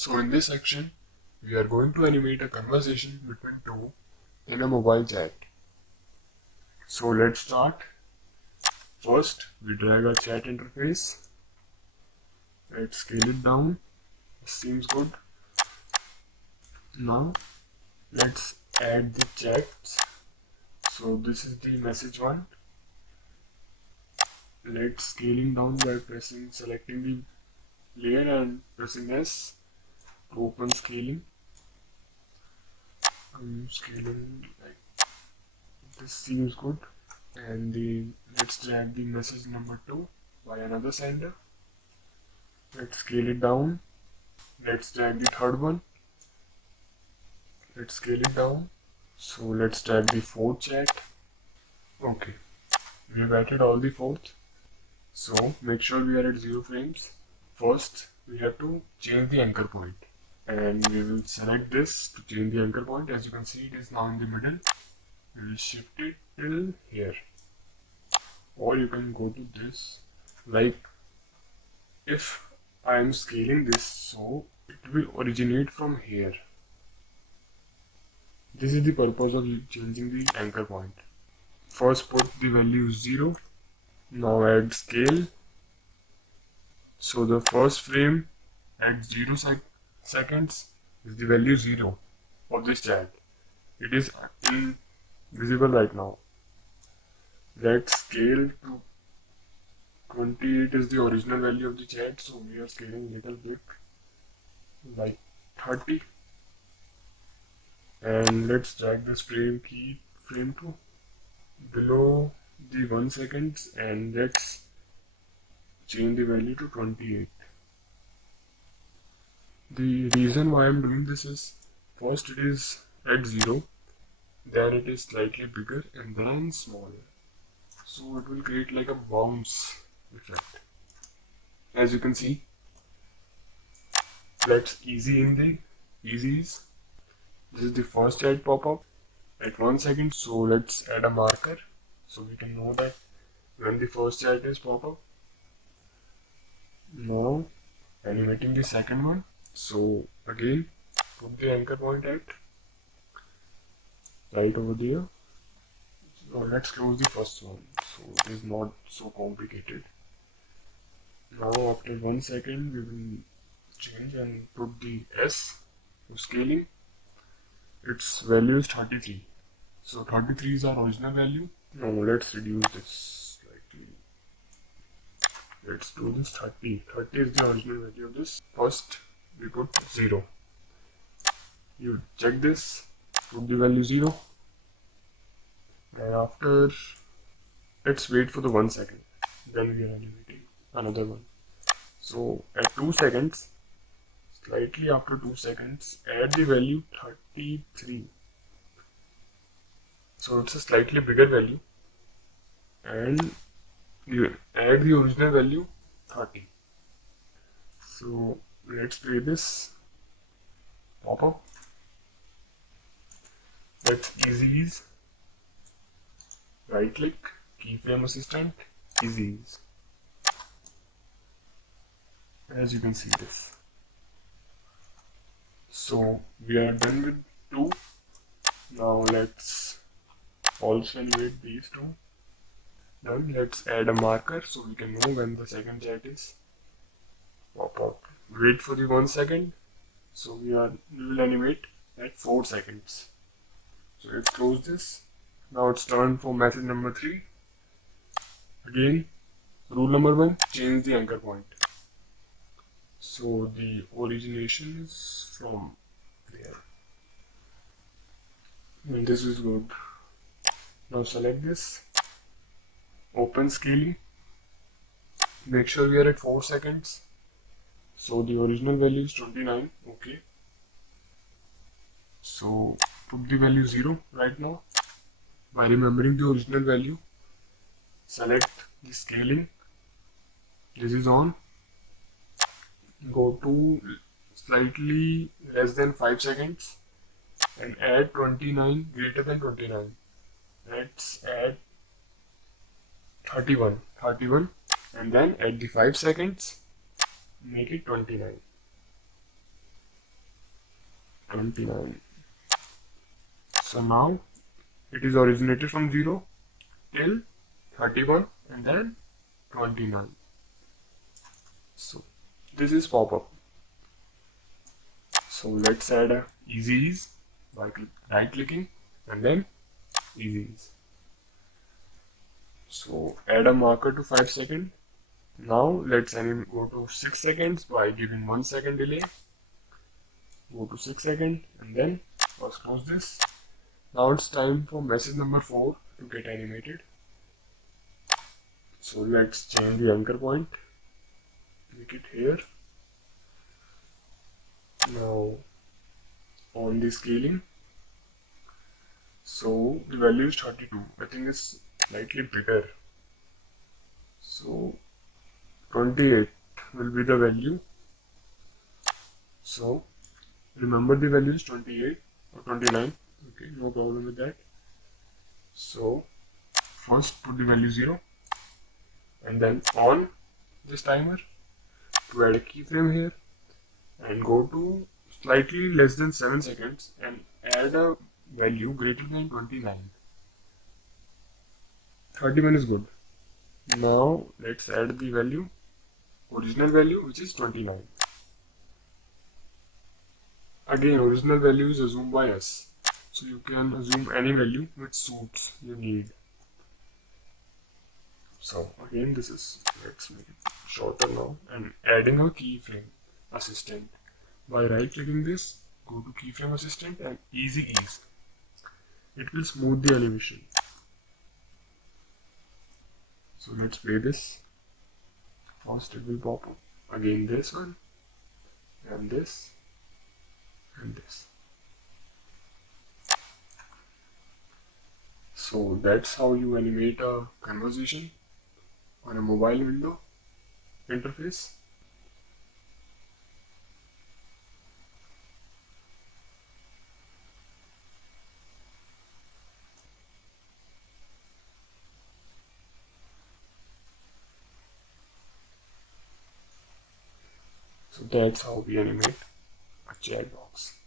So in this section, we are going to animate a conversation between two in a mobile chat. So let's start. First, we drag our chat interface. Let's scale it down. Seems good. Now, let's add the chats. So this is the message one. Let's scaling down by selecting the layer and pressing S to open scaling. I'm scaling like this seems good. And let's drag the message number 2 by another sender. Let's scale it down. Let's drag the third one. Let's scale it down. So let's drag the fourth chat. Okay, we have added all the fourth. So make sure we are at 0 frames. First, we have to change the anchor point. And we will select this to change the anchor point. As you can see, it is now in the middle. We will shift it till here. Or you can go to this. Like, if I am scaling this, so it will originate from here. This is the purpose of changing the anchor point. First put the value 0. Now add scale. So the first frame at 0 seconds is the value 0 of this chat. It is invisible right now. Let's scale to 28 is the original value of the chat, so we are scaling a little bit like 30. And let's drag this frame to below the 1 second and let's change the value to 28. The reason why I'm doing this is, first it is at 0, then it is slightly bigger and then smaller. So it will create like a bounce effect. As you can see, let's easy in the easies. This is the first chat pop-up at 1 second, so let's add a marker so we can know that when the first chat is pop-up. Now animating the second one, so again put the anchor point at right over there. So let's close the first one, so it is not so complicated. Now after 1 second we will change and put the S for scaling. Its value is 33. So 33 is our original value. Now let's reduce this slightly. Let's do this 30. 30 is the original value of this. First we put 0. You check this, put the value 0. And after, let's wait for the 1 second. Then we are animating another one. So at 2 seconds, slightly after 2 seconds, add the value 33. So it's a slightly bigger value. And you add the original value 30. So let's play this pop-up. Let's easy ease. Right click, keyframe assistant, easy ease. As you can see this. So we are done with 2. Now let's also animate these 2. Done. Let's add a marker so we can know when the second chat is pop up. Wait for the 1 second. So we will animate at 4 seconds. So let's close this. Now it's turn for message number 3. Again, rule number 1, change the anchor point. So the origination is from there. And this is good. Now select this. Open scaling. Make sure we are at 4 seconds. So the original value is 29. Okay. So put the value 0 right now. By remembering the original value, select the scaling. This is on. Go to slightly less than 5 seconds and add 29 greater than 29. Let's add 31 and then at the 5 seconds make it 29. 29. So now it is originated from 0 till 31 and then 29. So this is pop-up. So let's add a easy ease by right clicking and then easy ease. So add a marker to 5 seconds. Now let's go to 6 seconds by giving 1 second delay. Go to 6 seconds and then first close this. Now it's time for message number 4 to get animated. So let's change the anchor point. Make it here. Now on the scaling. So the value is 32. I think it's slightly bigger. So 28 will be the value. So remember the value is 28 or 29. Okay, no problem with that. So first put the value 0 and then on this timer to add a keyframe here and go to slightly less than 7 seconds and add a value greater than 29. 31 is good. Now let's add the value, original value, which is 29. Again, original value is assumed by us, so you can assume any value which suits you need. So again, let's make it shorter now and adding a keyframe assistant. By right clicking this, go to keyframe assistant and easy ease. It will smooth the animation. So let's play this. First it will pop up. Again this one, and this, and this. So that's how you animate a conversation on a mobile window interface. So that's how we animate a chat box.